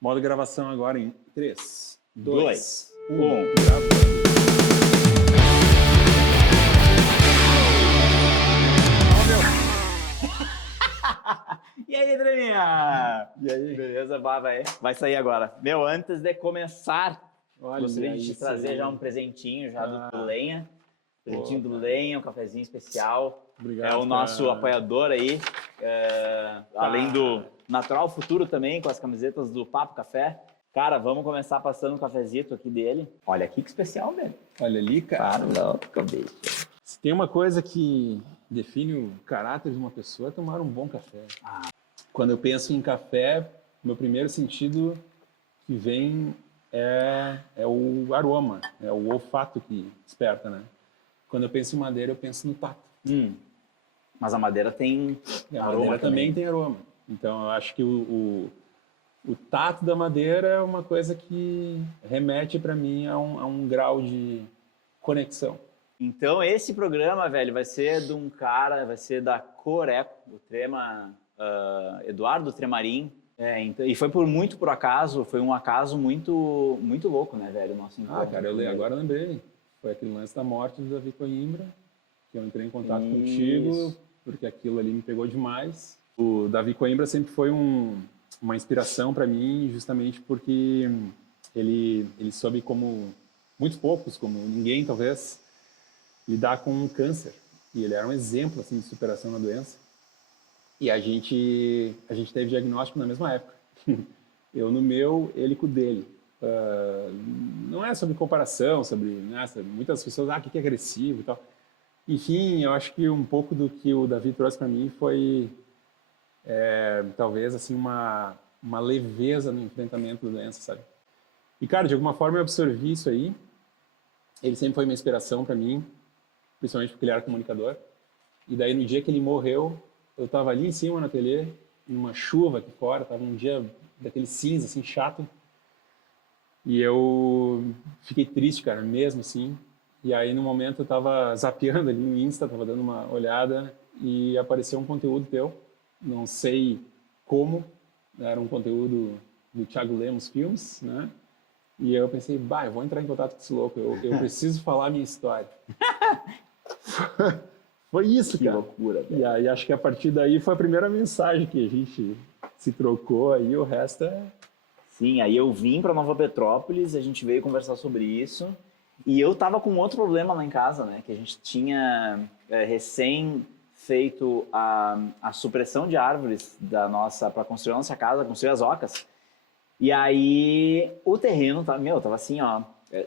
Modo gravação agora em 3, 2, 1. 1. E aí, Draninha? E aí? Beleza, vai sair agora. Meu, antes de começar, Olha, gostaria de te trazer já um presentinho já do Lenha. Presentinho do Lenha, um cafezinho especial. Obrigado, É o nosso cara. apoiador aí. Além do Natural Futuro também, com as camisetas do Papo Café. Cara, vamos começar passando um cafezito aqui dele. Olha aqui que especial, velho. Olha ali, cara. Louco, bicho. Se tem uma coisa que define o caráter de uma pessoa é tomar um bom café. Quando eu penso em café, meu primeiro sentido que vem é o aroma, é o olfato que desperta, né? Quando eu penso em madeira, eu penso no tato. Mas a madeira tem E a aroma madeira também tem aroma. Então, eu acho que o tato da madeira é uma coisa que remete para mim a um grau de conexão. Então, esse programa, velho, vai ser de um cara, vai ser da Coreco, o Trema, Eduardo Tremarim. Então, e foi muito por acaso, foi um acaso muito, muito louco, né, velho, o nosso encontro. Cara, agora eu lembrei. Foi aquele lance da morte do Davi Coimbra, que eu entrei em contato contigo, porque aquilo ali me pegou demais. O Davi Coimbra sempre foi uma inspiração para mim, justamente porque ele soube, como muitos poucos, como ninguém talvez, lidar com um câncer. E ele era um exemplo assim, de superação na doença. E a gente teve diagnóstico na mesma época. Eu no meu, ele com o dele. Não é sobre comparação, sobre muitas pessoas, o que é agressivo e tal. Enfim, eu acho que um pouco do que o Davi trouxe para mim foi talvez assim uma leveza no enfrentamento da doença, sabe? E cara, de alguma forma eu absorvi isso aí. Ele sempre foi uma inspiração para mim, principalmente porque ele era comunicador. E daí no dia que ele morreu, eu estava ali em cima na ateliê, numa chuva aqui fora, estava um dia daquele cinza assim chato. E eu fiquei triste, cara, mesmo assim. E aí, no momento, eu tava zapeando ali no Insta, tava dando uma olhada e apareceu um conteúdo teu. Não sei como, era um conteúdo do Thiago Lemos Filmes, né? E eu pensei, eu vou entrar em contato com esse louco, eu preciso falar a minha história. Foi isso, que cara. Que loucura, velho. E aí, acho que a partir daí foi a primeira mensagem que a gente se trocou, aí o resto é... Sim, aí eu vim para Nova Petrópolis, a gente veio conversar sobre isso. E eu tava com outro problema lá em casa, né? Que a gente tinha recém feito a supressão de árvores para construir a nossa casa, construir as ocas. E aí o terreno tava assim, ó,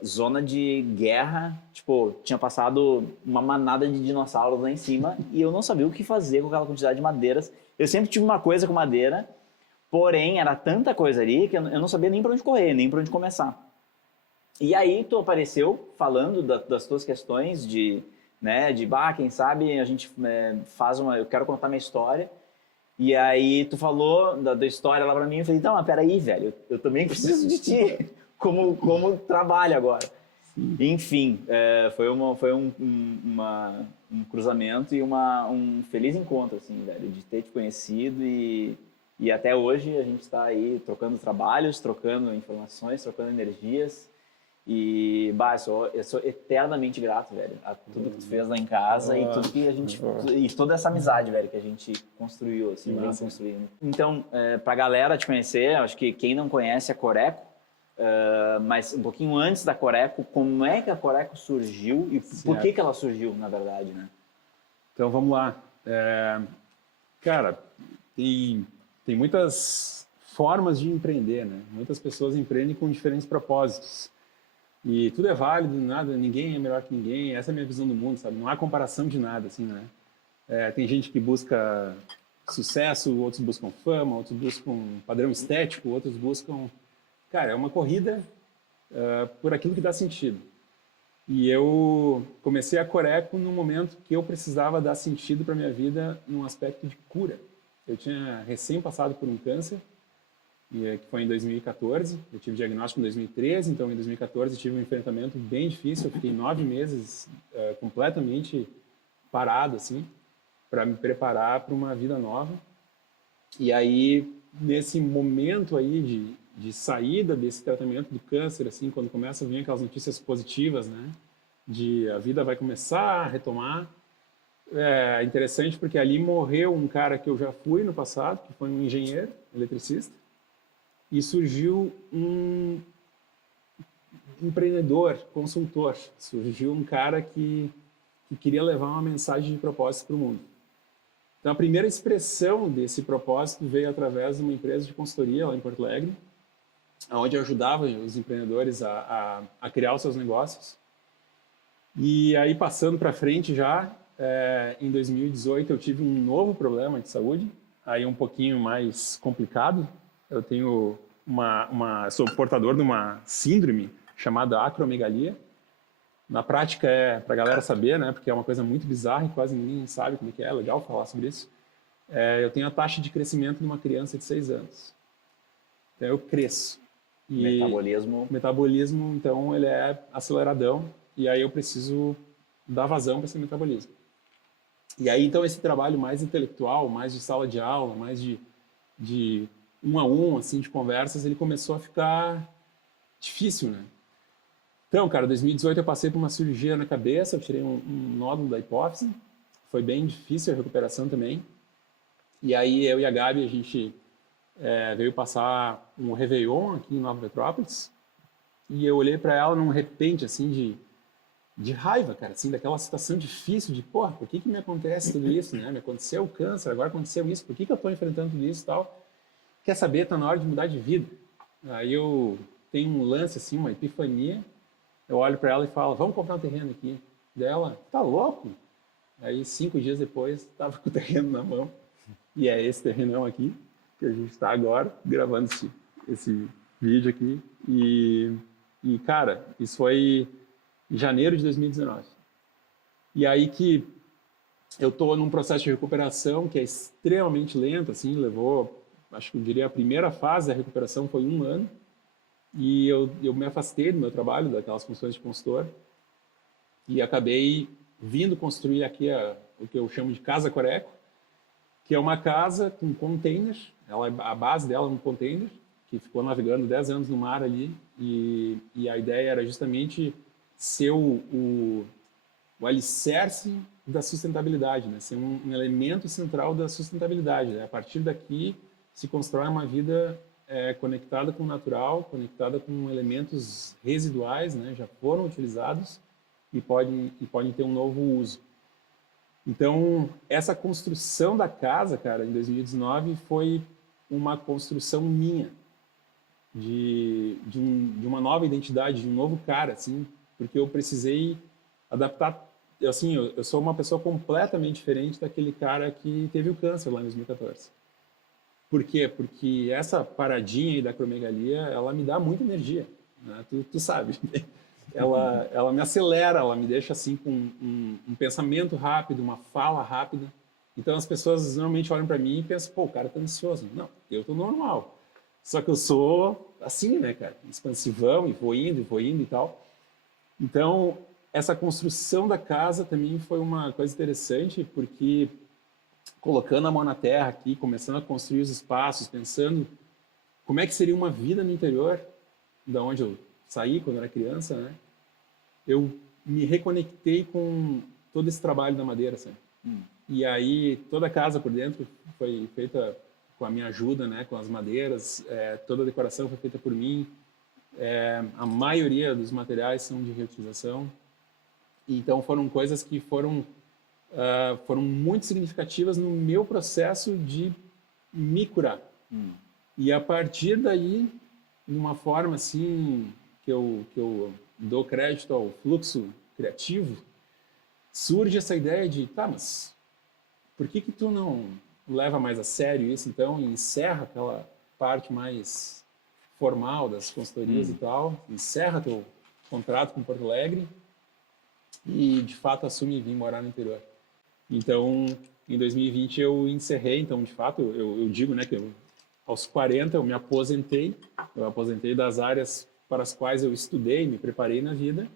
zona de guerra. Tipo, tinha passado uma manada de dinossauros lá em cima e eu não sabia o que fazer com aquela quantidade de madeiras. Eu sempre tive uma coisa com madeira, porém era tanta coisa ali que eu não sabia nem para onde correr, nem para onde começar. E aí tu apareceu falando das tuas questões quem sabe a gente eu quero contar minha história. E aí tu falou da história lá pra mim, eu falei, não, mas peraí, velho, eu também preciso de ti, como trabalho agora. Sim. Enfim, foi um cruzamento e um feliz encontro, assim, velho, de ter te conhecido e até hoje a gente está aí trocando trabalhos, trocando informações, trocando energias. E, eu sou eternamente grato, velho, a tudo que tu fez lá em casa e tudo que a gente... E toda essa amizade, velho, que a gente construiu, assim, vem construindo. Então, pra galera te conhecer, acho que quem não conhece a Coreco, mas um pouquinho antes da Coreco, como é que a Coreco surgiu e por que ela surgiu, na verdade, né? Então, vamos lá. Cara, tem muitas formas de empreender, né? Muitas pessoas empreendem com diferentes propósitos. E tudo é válido, ninguém é melhor que ninguém, essa é a minha visão do mundo, sabe? Não há comparação de nada, assim, né? Tem gente que busca sucesso, outros buscam fama, outros buscam padrão estético, outros buscam... Cara, é uma corrida por aquilo que dá sentido. E eu comecei a Coreco no momento que eu precisava dar sentido para minha vida num aspecto de cura. Eu tinha recém passado por um câncer, que foi em 2014, eu tive diagnóstico em 2013, então em 2014 tive um enfrentamento bem difícil, eu fiquei 9 meses completamente parado, assim, para me preparar para uma vida nova. E aí, nesse momento aí de saída desse tratamento do câncer, assim, quando começa a vir aquelas notícias positivas, né? De a vida vai começar a retomar. É interessante porque ali morreu um cara que eu já fui no passado, que foi um engenheiro, eletricista, e surgiu um empreendedor, consultor, surgiu um cara que queria levar uma mensagem de propósito para o mundo. Então, a primeira expressão desse propósito veio através de uma empresa de consultoria lá em Porto Alegre, onde eu ajudava os empreendedores a criar os seus negócios. E aí, passando para frente já, em 2018, eu tive um novo problema de saúde, aí um pouquinho mais complicado. Eu tenho sou portador de uma síndrome chamada acromegalia. Na prática para a galera saber, né, porque é uma coisa muito bizarra e quase ninguém sabe como é legal falar sobre isso. Eu tenho a taxa de crescimento de uma criança de 6 anos. Então eu cresço. E Metabolismo. o metabolismo, então, ele é aceleradão e aí eu preciso dar vazão para esse metabolismo. E aí, então, esse trabalho mais intelectual, mais de sala de aula, mais de um a um, assim, de conversas, ele começou a ficar difícil, né? Então, cara, em 2018 eu passei por uma cirurgia na cabeça, eu tirei um nódulo da hipófise, foi bem difícil a recuperação também. E aí eu e a Gabi, a gente veio passar um Réveillon aqui em Nova Petrópolis, e eu olhei para ela num repente, assim, de raiva, cara, assim, daquela situação difícil de, porra, por que me acontece tudo isso, né? Me aconteceu o câncer, agora aconteceu isso, por que eu estou enfrentando tudo isso e tal? Quer saber, tá na hora de mudar de vida. Aí eu tenho um lance, assim, uma epifania. Eu olho para ela e falo, vamos comprar um terreno aqui. Dela, tá louco? Aí 5 dias depois, estava com o terreno na mão. E é esse terrenão aqui, que a gente está agora, gravando esse vídeo aqui. E, cara, isso foi em janeiro de 2019. E aí que eu estou num processo de recuperação que é extremamente lento, assim, levou, acho que eu diria, a primeira fase da recuperação foi 1 ano. E eu me afastei do meu trabalho, daquelas funções de consultor, e acabei vindo construir aqui o que eu chamo de Casa Coreco, que é uma casa com containers, a base dela é um container, que ficou navegando 10 anos no mar ali, e a ideia era justamente ser o alicerce da sustentabilidade, né? Ser um elemento central da sustentabilidade. Né? A partir daqui se constrói uma vida conectada com o natural, conectada com elementos residuais, né, já foram utilizados e podem ter um novo uso. Então, essa construção da casa, cara, em 2019, foi uma construção minha, de uma nova identidade, de um novo cara, assim, porque eu precisei adaptar. Assim, eu sou uma pessoa completamente diferente daquele cara que teve o câncer lá em 2014. Por quê? Porque essa paradinha aí da acromegalia, ela me dá muita energia, né? Tu sabe. Ela me acelera, ela me deixa assim com um pensamento rápido, uma fala rápida. Então as pessoas normalmente olham para mim e pensam, pô, o cara tá ansioso. Não, eu tô normal. Só que eu sou assim, né, cara? Expansivão e vou indo e tal. Então, essa construção da casa também foi uma coisa interessante, porque colocando a mão na terra aqui, começando a construir os espaços, pensando como é que seria uma vida no interior, da onde eu saí quando era criança, né? Eu me reconectei com todo esse trabalho da madeira, sabe? E aí toda a casa por dentro foi feita com a minha ajuda, né? Com as madeiras, toda a decoração foi feita por mim. A maioria dos materiais são de reutilização. Então foram coisas que foram muito significativas no meu processo de me curar. E a partir daí, de uma forma assim que eu dou crédito ao fluxo criativo, surge essa ideia de, tá, mas por que tu não leva mais a sério isso então e encerra aquela parte mais formal das consultorias e tal, encerra teu contrato com Porto Alegre e de fato assume vir morar no interior. Então, em 2020 eu encerrei, então de fato eu digo, né, que aos 40 eu me aposentei, das áreas para as quais eu estudei, me preparei na vida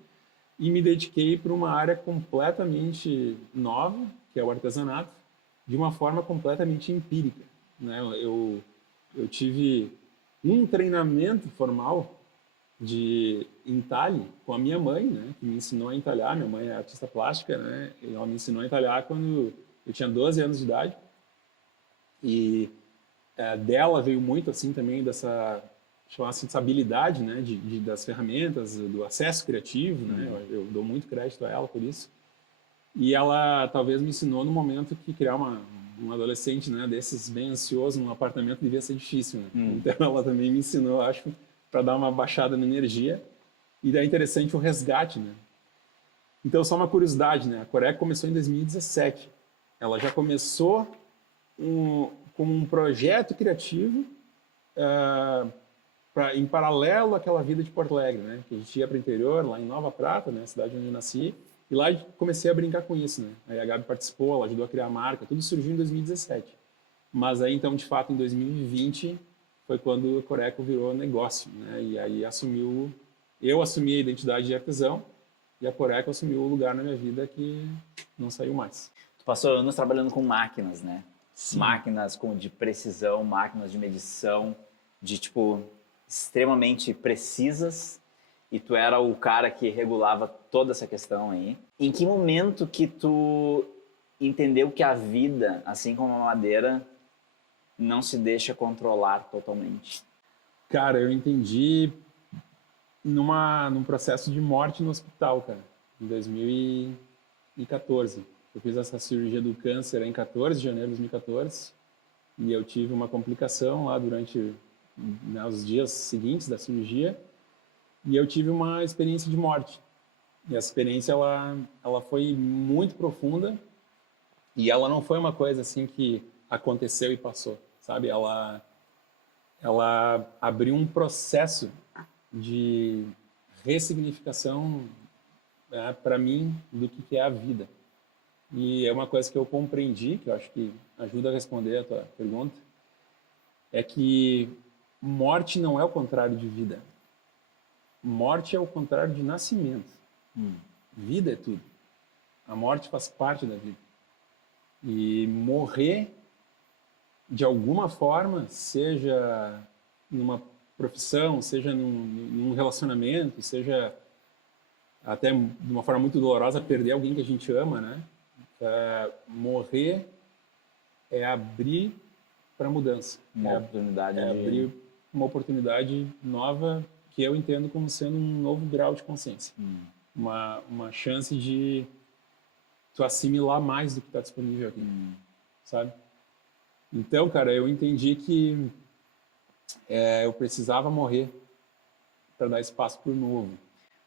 e me dediquei para uma área completamente nova, que é o artesanato, de uma forma completamente empírica, né? Eu tive um treinamento formal de entalhe com a minha mãe, né, que me ensinou a entalhar. Minha mãe é artista plástica, né, e ela me ensinou a entalhar quando eu tinha 12 anos de idade. E dela veio muito assim também dessa, chamar assim, dessa habilidade, né, das ferramentas, do acesso criativo, né. Eu dou muito crédito a ela por isso. E ela talvez me ensinou no momento que criar um adolescente, né, desses bem ansioso num apartamento devia ser difícil, né? Então ela também me ensinou, acho, para dar uma baixada na energia. E daí é interessante o resgate, né? Então, só uma curiosidade, né? A Coreco começou em 2017. Ela já começou com um projeto criativo em paralelo àquela vida de Porto Alegre, né? Que a gente ia para o interior, lá em Nova Prata, né? A cidade onde eu nasci. E lá comecei a brincar com isso, né? Aí a Gabi participou, ela ajudou a criar a marca, tudo surgiu em 2017. Mas aí, então, de fato, em 2020 foi quando a Coreco virou negócio, né? E aí eu assumi a identidade de artesão e a Coreco assumiu o lugar na minha vida que não saiu mais. Tu passou anos trabalhando com máquinas, né? Sim. Máquinas de precisão, máquinas de medição, de tipo extremamente precisas. E tu era o cara que regulava toda essa questão aí. Em que momento que tu entendeu que a vida, assim como a madeira, não se deixa controlar totalmente? Cara, eu entendi num processo de morte no hospital, cara, em 2014. Eu fiz essa cirurgia do câncer em 14 de janeiro de 2014 e eu tive uma complicação lá durante, né, os dias seguintes da cirurgia. E eu tive uma experiência de morte. E essa experiência, ela foi muito profunda e ela não foi uma coisa assim que aconteceu e passou, sabe? Ela abriu um processo de ressignificação, né, para mim, do que é a vida. E é uma coisa que eu compreendi, que eu acho que ajuda a responder a tua pergunta, é que morte não é o contrário de vida. Morte é o contrário de nascimento. Vida é tudo. A morte faz parte da vida. E morrer, de alguma forma, seja numa profissão, seja num relacionamento, seja até de uma forma muito dolorosa perder alguém que a gente ama, né? Morrer é abrir para mudança. Uma oportunidade de... abrir uma oportunidade nova que eu entendo como sendo um novo grau de consciência. Uma chance de tu assimilar mais do que está disponível aqui, sabe? Então, cara, eu entendi que eu precisava morrer para dar espaço para o novo.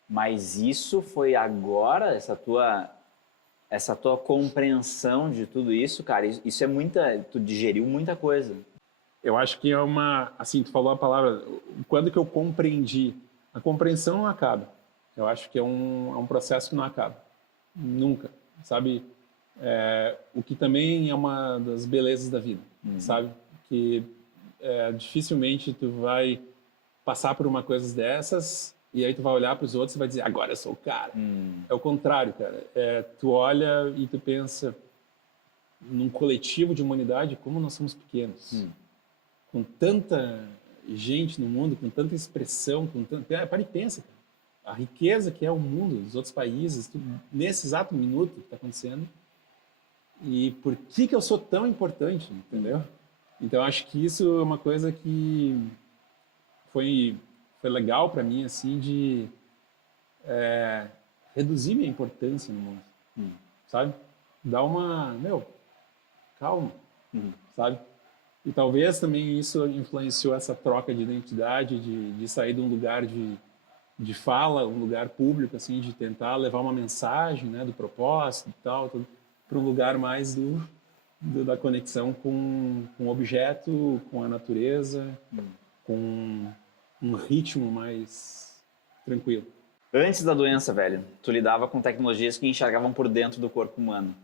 Mas isso foi agora, essa tua compreensão de tudo isso, cara, isso é muita... Tu digeriu muita coisa. Eu acho que assim, tu falou a palavra, quando que eu compreendi? A compreensão não acaba. Eu acho que é um processo que não acaba. Nunca, sabe? O que também é uma das belezas da vida, sabe? Que dificilmente tu vai passar por uma coisa dessas e aí tu vai olhar para os outros e vai dizer, agora eu sou o cara. É o contrário, cara. Tu olha e tu pensa, num coletivo de humanidade, como nós somos pequenos. Com tanta gente no mundo, com tanta expressão, para e pensa, cara. A riqueza que é o mundo, dos outros países, tudo, nesse exato minuto que está acontecendo. E por que eu sou tão importante, entendeu? Então, acho que isso é uma coisa que foi legal para mim, assim, de reduzir minha importância no mundo, sabe? Dar calma, sabe? E talvez também isso influenciou essa troca de identidade, de sair de um lugar de fala, um lugar público, assim, de tentar levar uma mensagem, né, do propósito e tal, para um lugar mais da conexão com o objeto, com a natureza, com um ritmo mais tranquilo. Antes da doença, velho, tu lidava com tecnologias que enxergavam por dentro do corpo humano.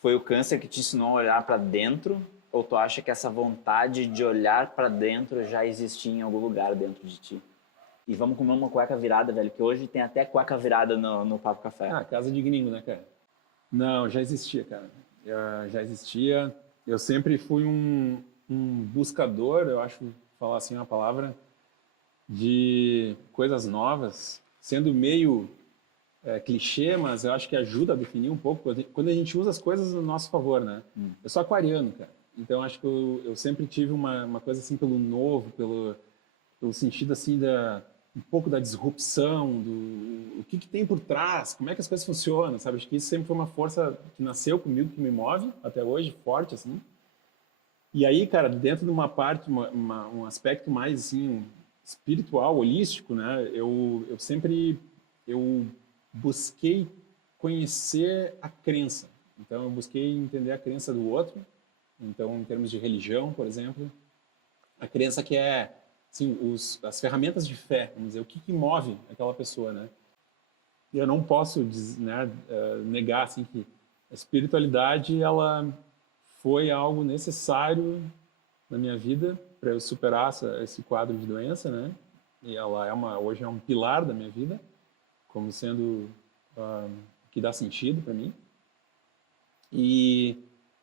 Foi o câncer que te ensinou a olhar para dentro? Ou tu acha que essa vontade de olhar para dentro já existia em algum lugar dentro de ti? E vamos comer uma cueca virada, velho, que hoje tem até cueca virada no Papo Café. Casa de gringo, né, cara? Não, já existia, cara. Já existia. Eu sempre fui um buscador, eu acho, falar assim uma palavra, de coisas novas, sendo meio clichê, mas eu acho que ajuda a definir um pouco quando a gente usa as coisas no nosso favor, né? Eu sou aquariano, cara. Então acho que eu sempre tive uma coisa assim pelo novo, pelo sentido assim um pouco da disrupção, o que tem por trás, como é que as coisas funcionam, sabe? Acho que isso sempre foi uma força que nasceu comigo, que me move até hoje, forte assim. E aí, cara, dentro de uma parte, um aspecto mais assim espiritual, holístico, né? Eu sempre busquei conhecer a crença. Então, eu busquei entender a crença do outro. Então, em termos de religião, por exemplo, a crença que é assim, as ferramentas de fé, vamos dizer, o que move aquela pessoa, né? E eu não posso negar assim que a espiritualidade ela foi algo necessário na minha vida para eu superar esse quadro de doença, né? E ela hoje é um pilar da minha vida, como sendo o que dá sentido para mim. E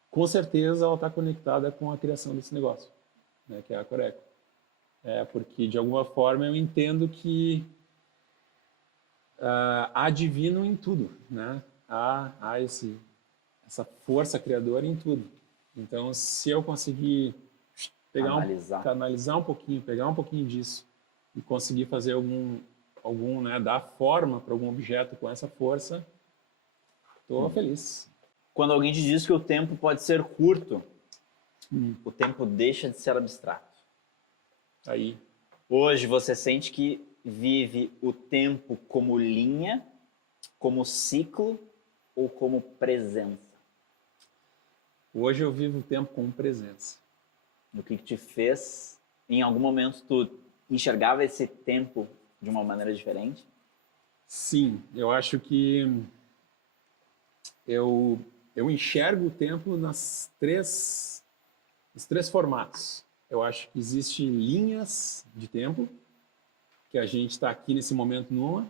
com certeza ela está conectada com a criação desse negócio, né? Que é a Coreco. Porque de alguma forma eu entendo que há divino em tudo, né? Há essa força criadora em tudo. Então, se eu conseguir canalizar um pouquinho, pegar um pouquinho disso e conseguir fazer né, dar forma para algum objeto com essa força, estou feliz. Quando alguém te diz que o tempo pode ser curto, o tempo deixa de ser abstrato. Aí. Hoje você sente que vive o tempo como linha, como ciclo ou como presença? Hoje eu vivo o tempo como presença. O que te fez, em algum momento, tu enxergava esse tempo de uma maneira diferente? Sim, eu acho que eu enxergo o tempo nos três formatos. Eu acho que existem linhas de tempo, que a gente está aqui nesse momento numa,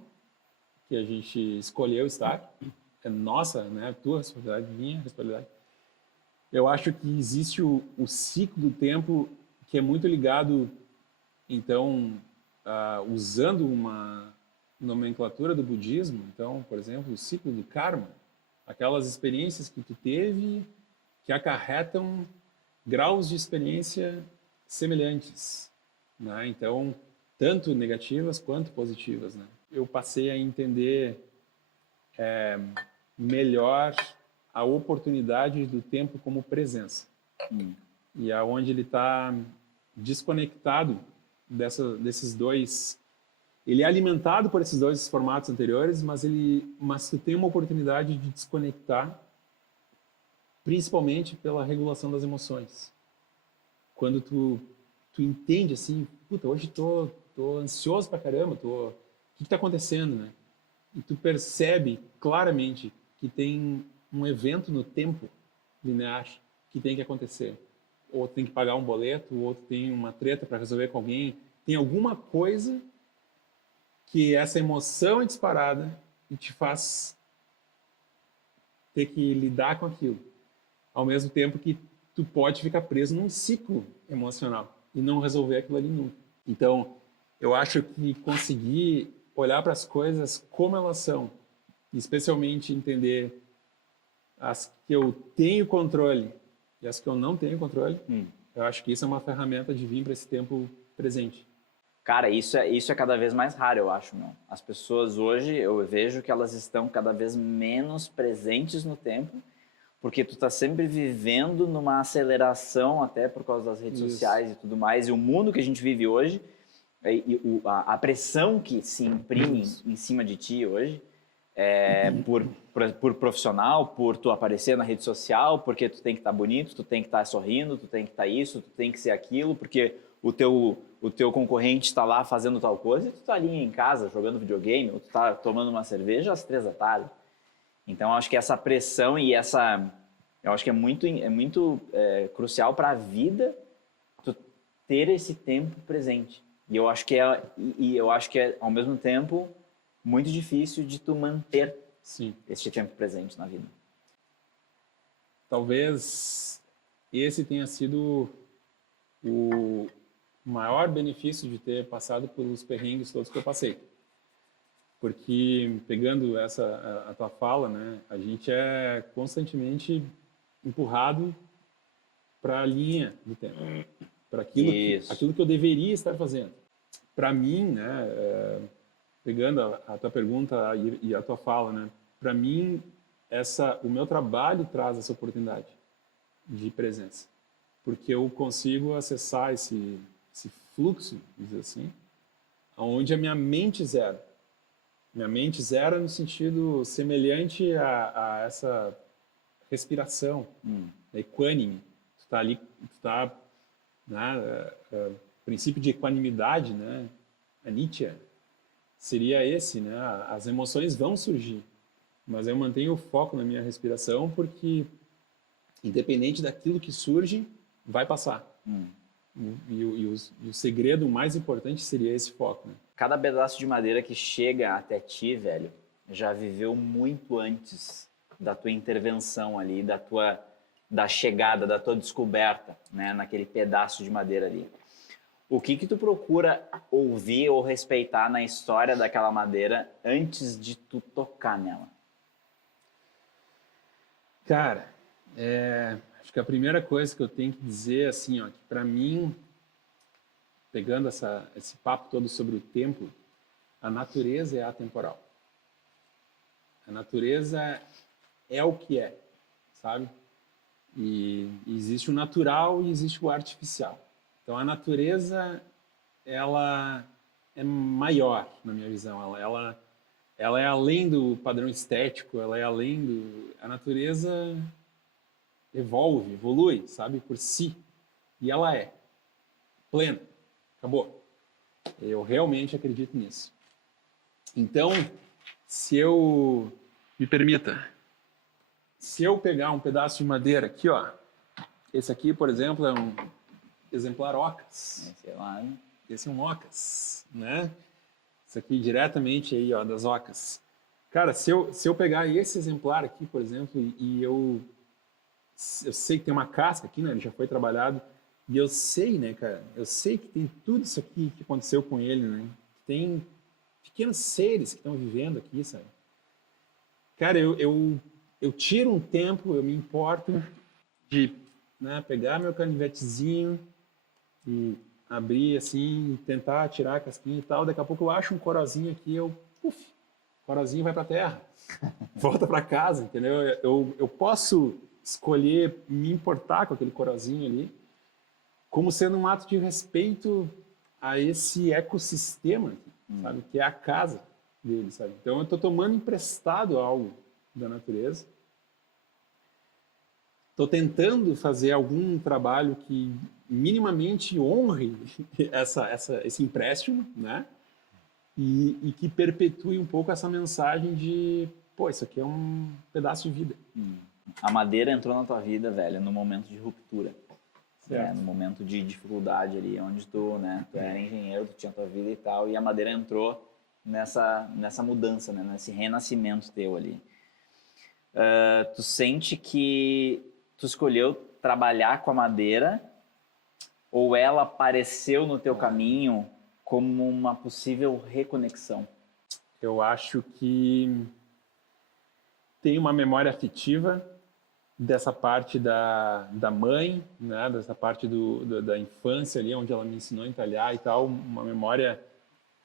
que a gente escolheu estar, é nossa, né? Tua responsabilidade, minha responsabilidade. Eu acho que existe o ciclo do tempo que é muito ligado, então, usando uma nomenclatura do budismo, então, por exemplo, o ciclo do karma, aquelas experiências que tu teve que acarretam graus de experiência semelhantes, né? Então, tanto negativas quanto positivas, né? Eu passei a entender melhor a oportunidade do tempo como presença. E aonde ele está desconectado desses dois. Ele é alimentado por esses dois formatos anteriores, mas tu tem uma oportunidade de desconectar, principalmente pela regulação das emoções. Quando tu entende assim, puta, hoje tô ansioso pra caramba, o que tá acontecendo, né? E tu percebe claramente que tem um evento no tempo linear que tem que acontecer. Ou tem que pagar um boleto, ou tem uma treta para resolver com alguém. Tem alguma coisa que essa emoção é disparada e te faz ter que lidar com aquilo. Ao mesmo tempo que tu pode ficar preso num ciclo emocional e não resolver aquilo ali nunca. Então, eu acho que conseguir olhar para as coisas como elas são, especialmente entender as que eu tenho controle e as que eu não tenho controle, eu acho que isso é uma ferramenta de vir para esse tempo presente. Cara, isso é cada vez mais raro, eu acho, meu. As pessoas hoje, eu vejo que elas estão cada vez menos presentes no tempo, porque tu tá sempre vivendo numa aceleração, até por causa das redes sociais e tudo mais, e o mundo que a gente vive hoje, a pressão que se imprime em cima de ti hoje, por profissional, por tu aparecer na rede social, porque tu tem que estar bonito, tu tem que estar sorrindo, tu tem que estar isso, tu tem que ser aquilo, porque o teu concorrente está lá fazendo tal coisa e tu está ali em casa jogando videogame ou tu está tomando uma cerveja às 3 da tarde. Então, eu acho que essa pressão e eu acho que é muito crucial para a vida tu ter esse tempo presente. E eu acho que é ao mesmo tempo muito difícil de tu manter esse tempo presente na vida. Talvez esse tenha sido maior benefício de ter passado pelos perrengues todos que eu passei. Porque, pegando a tua fala, né, a gente é constantemente empurrado para a linha do tempo, para aquilo que eu deveria estar fazendo. Para mim, né, pegando a tua pergunta e a tua fala, né, para mim, o meu trabalho traz essa oportunidade de presença, porque eu consigo acessar esse fluxo, dizer assim, onde a minha mente zera. Minha mente zera no sentido semelhante a essa respiração, equânime. Tu tá ali, né, princípio de equanimidade, né, a Nietzsche, seria esse, né, as emoções vão surgir, mas eu mantenho o foco na minha respiração porque, independente daquilo que surge, vai passar. E o segredo mais importante seria esse foco, né? Cada pedaço de madeira que chega até ti, velho, já viveu muito antes da tua intervenção ali, da chegada, da tua descoberta, né, naquele pedaço de madeira ali. O que tu procura ouvir ou respeitar na história daquela madeira antes de tu tocar nela? Cara, acho que a primeira coisa que eu tenho que dizer, assim, ó, que para mim, pegando esse papo todo sobre o tempo, a natureza é atemporal. A natureza é o que é, sabe? E existe o natural e existe o artificial. Então, a natureza, ela é maior, na minha visão. Ela é além do padrão estético, ela é além do... A natureza evolui, sabe, por si. E ela é plena. Acabou. Eu realmente acredito nisso. Então, me permita, se eu pegar um pedaço de madeira aqui, ó, esse aqui, por exemplo, é um exemplar ocas. Sei lá, né? Esse é um ocas, né? Isso aqui diretamente aí, ó, das ocas. Cara, se eu pegar esse exemplar aqui, por exemplo, e eu sei que tem uma casca aqui, né? Ele já foi trabalhado. E eu sei, né, cara? Eu sei que tem tudo isso aqui que aconteceu com ele, né? Tem pequenos seres que estão vivendo aqui, sabe? Cara, eu tiro um tempo, eu me importo de, né, pegar meu canivetezinho e abrir assim, tentar tirar a casquinha e tal. Daqui a pouco eu acho um corozinho aqui, o corozinho vai para a terra, volta para casa, entendeu? Eu posso escolher me importar com aquele corozinho ali, como sendo um ato de respeito a esse ecossistema, sabe? Que é a casa dele, sabe? Então eu estou tomando emprestado algo da natureza. Estou tentando fazer algum trabalho que minimamente honre esse empréstimo, né? E que perpetue um pouco essa mensagem de, pô, isso aqui é um pedaço de vida. A madeira entrou na tua vida, velho, no momento de ruptura. No momento de dificuldade ali, onde tu era engenheiro, tu tinha tua vida e tal, e a madeira entrou nessa mudança, né? Nesse renascimento teu ali. Tu sente que tu escolheu trabalhar com a madeira ou ela apareceu no teu caminho como uma possível reconexão? Eu acho que tem uma memória afetiva dessa parte da mãe, né? Dessa parte da infância ali, onde ela me ensinou a entalhar e tal, uma memória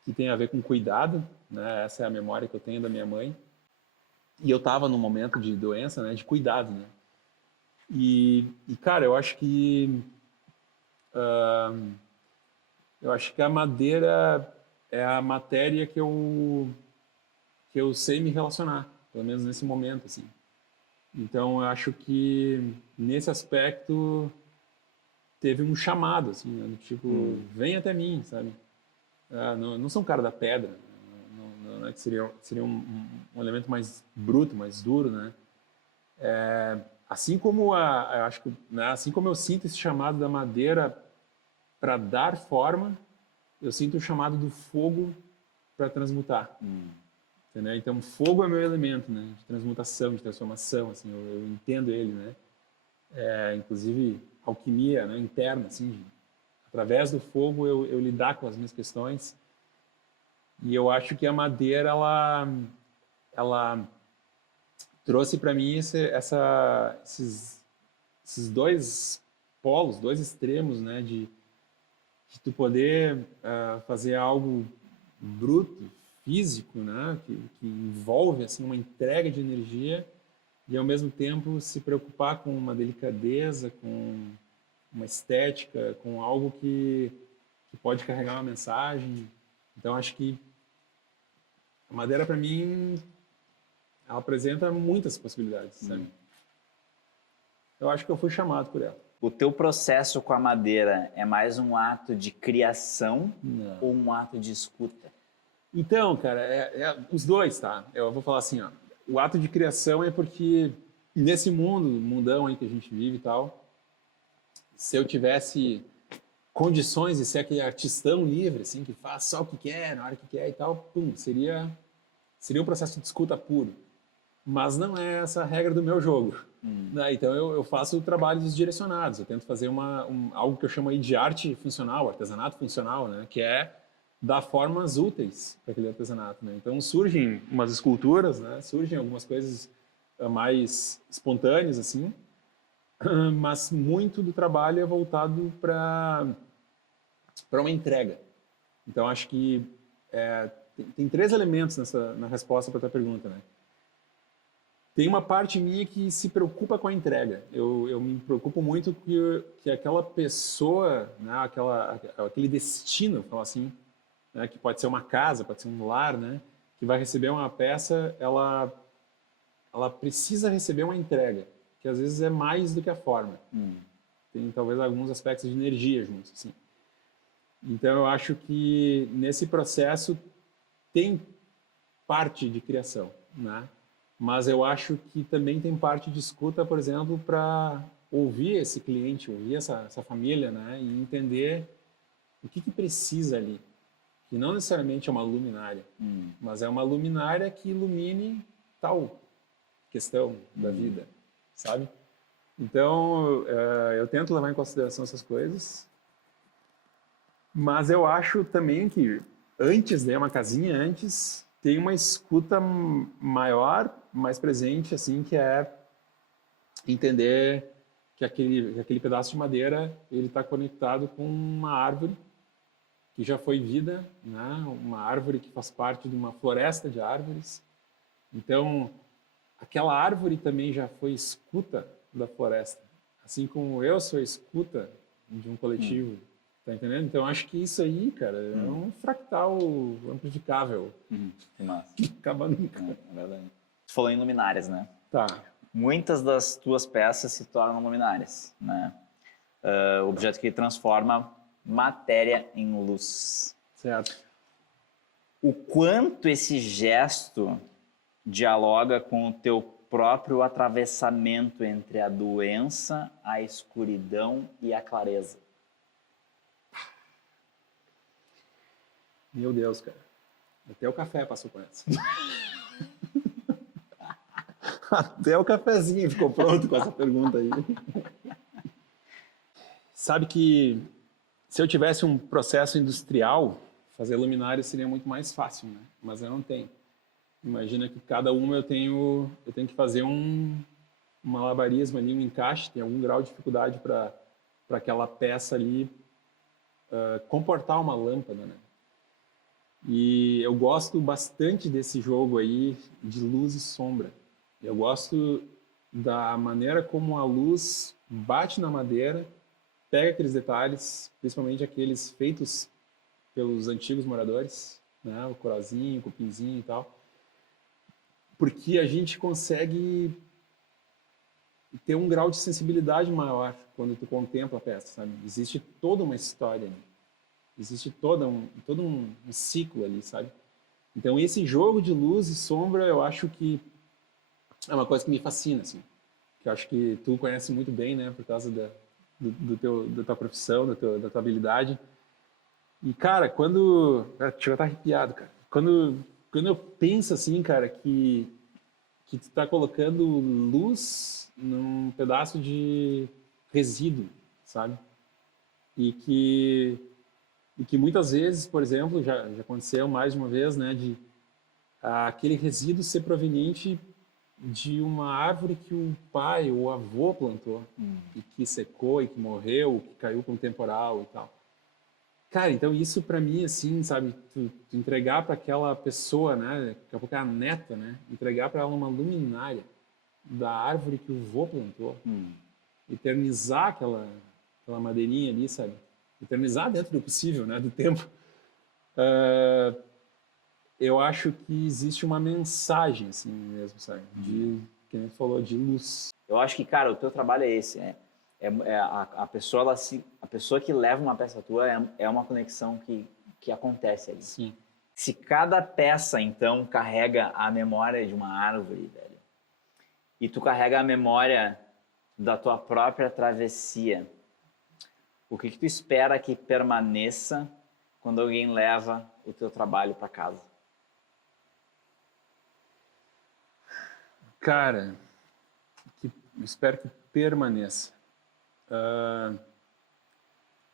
que tem a ver com cuidado, né? Essa é a memória que eu tenho da minha mãe. E eu estava num momento de doença, né? De cuidado, né? E cara, eu acho que a madeira é a matéria que eu sei me relacionar, pelo menos nesse momento, assim. Então, eu acho que nesse aspecto teve um chamado, assim, né? Do tipo, vem até mim, sabe? Não sou um cara da pedra, não é que seria um elemento mais bruto, mais duro, né? Assim como eu acho que, né, assim como eu sinto esse chamado da madeira para dar forma, eu sinto o chamado do fogo para transmutar. Entendeu? Então, fogo é meu elemento, né? De transmutação, de transformação, assim, eu entendo ele, né? Inclusive alquimia, né? Interna, assim, através do fogo eu lidar com as minhas questões. E eu acho que a madeira ela trouxe para mim esses dois polos, dois extremos, né, de tu poder fazer algo bruto, físico, né, que envolve assim uma entrega de energia e ao mesmo tempo se preocupar com uma delicadeza, com uma estética, com algo que pode carregar uma mensagem. Então acho que a madeira para mim ela apresenta muitas possibilidades, sabe? Eu acho que eu fui chamado por ela. O teu processo com a madeira é mais um ato de criação Não. ou um ato de escuta? Então, cara, os dois, tá? Eu vou falar assim, ó. O ato de criação é porque nesse mundão aí que a gente vive e tal, se eu tivesse condições de ser aquele artistão livre, assim, que faz só o que quer, na hora que quer e tal, seria um processo de escuta puro. Mas não é essa a regra do meu jogo. Né? Então eu faço trabalhos direcionados, eu tento fazer algo que eu chamo aí de arte funcional, artesanato funcional, né? Que é dar formas úteis para aquele artesanato. Né? Então surgem umas esculturas, né? Surgem algumas coisas mais espontâneas, assim, mas muito do trabalho é voltado para uma entrega. Então acho que tem três elementos na resposta para a tua pergunta, né? Tem uma parte minha que se preocupa com a entrega. Eu me preocupo muito que aquela pessoa, né, aquele destino, falar assim, né, que pode ser uma casa, pode ser um lar, né, que vai receber uma peça, ela precisa receber uma entrega, que às vezes é mais do que a forma. Tem talvez alguns aspectos de energia juntos, assim. Então eu acho que nesse processo tem parte de criação, né? Mas eu acho que também tem parte de escuta, por exemplo, para ouvir esse cliente, ouvir essa família, né? E entender o que precisa ali. Que não necessariamente é uma luminária, mas é uma luminária que ilumine tal questão da vida, sabe? Então, eu tento levar em consideração essas coisas, mas eu acho também que antes de uma casinha, tem uma escuta maior, mais presente, assim, que é entender que aquele pedaço de madeira ele está conectado com uma árvore que já foi vida, né? Uma árvore que faz parte de uma floresta de árvores. Então, aquela árvore também já foi escuta da floresta, assim como eu sou escuta de um coletivo. Tá entendendo? Então, acho que isso aí, cara, é um fractal amplificável. Que massa. Acaba nunca. É verdade. Tu falou em luminárias, né? Tá. Muitas das tuas peças se tornam luminárias, né? Objeto que transforma matéria em luz. Certo. O quanto esse gesto dialoga com o teu próprio atravessamento entre a doença, a escuridão e a clareza? Meu Deus, cara. Até o café passou por essa. Até o cafezinho ficou pronto com essa pergunta aí. Sabe que se eu tivesse um processo industrial, fazer luminária seria muito mais fácil, né? Mas eu não tenho. Imagina que cada uma eu tenho que fazer um malabarismo ali, um encaixe, tem algum grau de dificuldade para aquela peça ali comportar uma lâmpada, né? E eu gosto bastante desse jogo aí de luz e sombra. Eu gosto da maneira como a luz bate na madeira, pega aqueles detalhes, principalmente aqueles feitos pelos antigos moradores, né? O corozinho, o cupinzinho e tal. Porque a gente consegue ter um grau de sensibilidade maior quando tu contempla a peça, sabe? Existe toda uma história, né? Existe todo um ciclo ali, sabe? Então, esse jogo de luz e sombra, eu acho que é uma coisa que me fascina, assim. Que eu acho que tu conhece muito bem, né? Por causa da tua profissão, da tua habilidade. E, cara, chega a estar arrepiado, cara. Quando eu penso, assim, cara, que tu tá colocando luz num pedaço de resíduo, sabe? e que muitas vezes, por exemplo, já aconteceu mais de uma vez, né, de aquele resíduo ser proveniente de uma árvore que o pai ou o avô plantou e que secou e que morreu, que caiu com o temporal e tal. Cara, então isso pra mim, assim, sabe, tu entregar para aquela pessoa, né, daqui a pouco é a neta, né, entregar para ela uma luminária da árvore que o vô plantou, eternizar aquela madeirinha ali, sabe, eternizar dentro do possível, né, do tempo. Eu acho que existe uma mensagem, assim mesmo, sabe, de, que nem tu falou, de luz. Eu acho que, cara, o teu trabalho é esse, a pessoa, a pessoa que leva uma peça tua é uma conexão que acontece ali. Sim. Se cada peça, então, carrega a memória de uma árvore, velho, e tu carrega a memória da tua própria travessia, o que tu espera que permaneça quando alguém leva o teu trabalho para casa? Cara, espero que permaneça.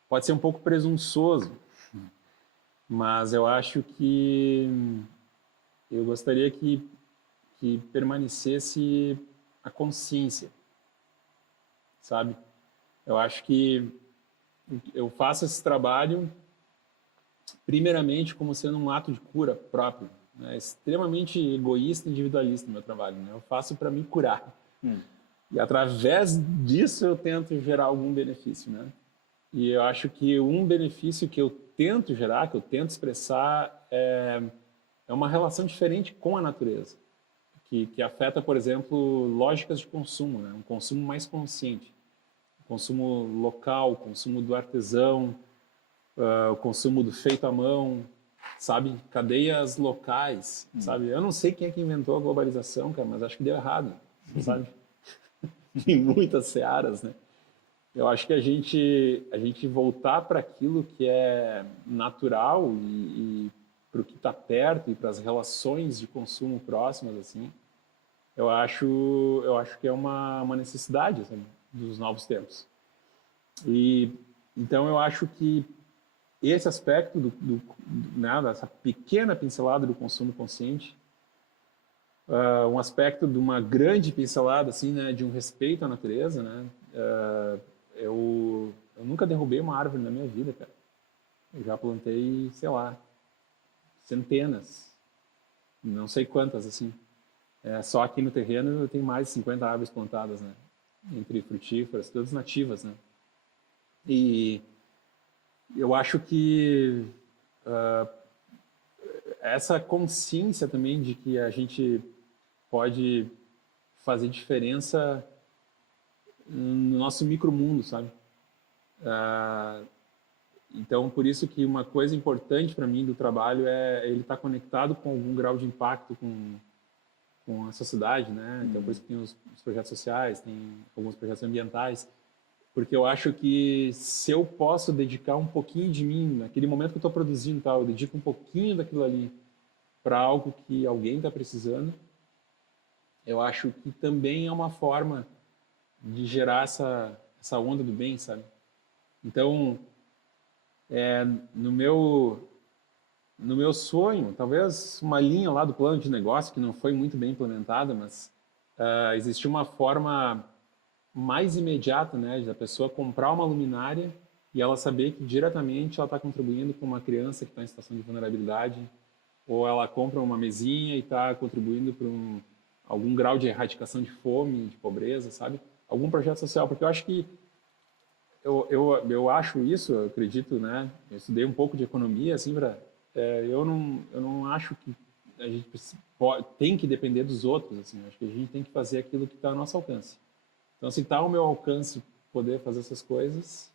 Pode ser um pouco presunçoso, mas eu acho que eu gostaria que permanecesse a consciência, sabe? Eu acho que eu faço esse trabalho primeiramente como sendo um ato de cura próprio, né? Extremamente egoísta e individualista no meu trabalho, né? Eu faço para me curar. E através disso eu tento gerar algum benefício, né? E eu acho que um benefício que eu tento gerar, que eu tento expressar, é uma relação diferente com a natureza, que afeta, por exemplo, lógicas de consumo, né? Um consumo mais consciente, consumo local, consumo do artesão, o consumo do feito à mão, sabe? Cadeias locais, sabe? Eu não sei quem é que inventou a globalização, cara, mas acho que deu errado, sabe? Em muitas searas, né? Eu acho que a gente voltar para aquilo que é natural e para o que está perto e para as relações de consumo próximas, assim, eu acho que é uma necessidade, sabe, dos novos tempos. E então eu acho que esse aspecto né, dessa pequena pincelada do consumo consciente, um aspecto de uma grande pincelada, assim, né, de um respeito à natureza, né? Eu nunca derrubei uma árvore na minha vida, cara. Eu já plantei, sei lá, centenas, não sei quantas, assim. Só aqui no terreno eu tenho mais de 50 árvores plantadas, né? Entre frutíferas, todas nativas, né? E eu acho que essa consciência também de que a gente pode fazer diferença no nosso micromundo, sabe? Então, por isso que uma coisa importante para mim do trabalho é ele estar conectado com algum grau de impacto com a sociedade, né? Então, por isso que tem os projetos sociais, tem alguns projetos ambientais, porque eu acho que se eu posso dedicar um pouquinho de mim, naquele momento que eu estou produzindo, tal, eu dedico um pouquinho daquilo ali para algo que alguém está precisando, eu acho que também é uma forma de gerar essa onda do bem, sabe? Então, no meu sonho, talvez uma linha lá do plano de negócio que não foi muito bem implementada, mas existiu uma forma mais imediata, né, da pessoa comprar uma luminária e ela saber que diretamente ela está contribuindo com uma criança que está em situação de vulnerabilidade, ou ela compra uma mesinha e está contribuindo para algum grau de erradicação de fome, de pobreza, sabe? Algum projeto social, porque eu acho que eu acho isso, eu acredito, né? Eu estudei um pouco de economia, assim, eu não acho que a gente tem que depender dos outros, assim. Eu acho que a gente tem que fazer aquilo que está ao nosso alcance. Então, se está ao meu alcance poder fazer essas coisas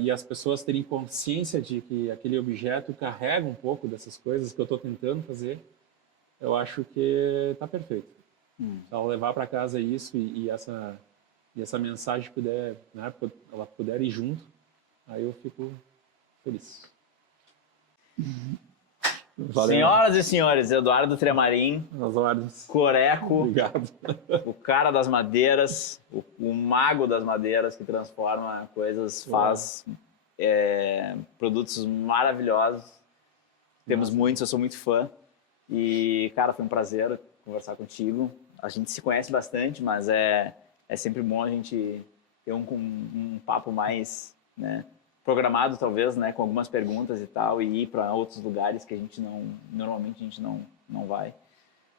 e as pessoas terem consciência de que aquele objeto carrega um pouco dessas coisas que eu estou tentando fazer, eu acho que está perfeito. Se ela levar para casa isso e essa mensagem puder, né, ela puder ir junto, aí eu fico feliz. Valeu. Senhoras e senhores, Eduardo Tremarim, As ordens. Coreco, Obrigado. o cara das madeiras, o mago das madeiras que transforma coisas, faz produtos maravilhosos. Temos muitos, eu sou muito fã. E, cara, foi um prazer conversar contigo. A gente se conhece bastante, mas é sempre bom a gente ter um papo mais, né, programado, talvez, né, com algumas perguntas e tal, e ir para outros lugares que a gente normalmente a gente não vai.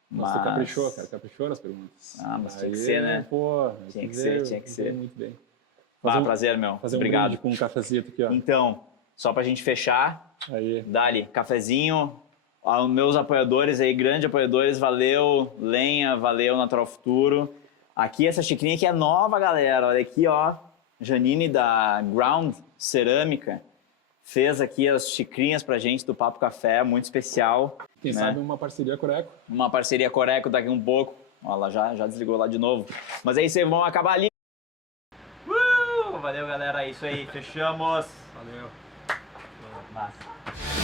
Mas tu caprichou, cara, caprichou nas perguntas. Ah, mas tinha que ser, né? Pô, tinha que ser. Muito bem. Prazer, meu. Fazer Obrigado. Brinde com um cafezito aqui, ó. Então, só pra gente fechar, Aí. Dali, cafezinho, aos meus apoiadores aí, grandes apoiadores, valeu, Lenha, valeu, Natural Futuro. Aqui, essa xicrinha aqui é nova, galera, olha aqui, ó, Janine da Ground Cerâmica fez aqui as xicrinhas pra gente do Papo Café, muito especial. Quem né? sabe uma parceria Coreco. Uma parceria Coreco daqui um pouco. Ó, ela já desligou lá de novo. Mas é isso aí, vamos acabar ali. Valeu, galera, é isso aí, fechamos. Valeu. Massa.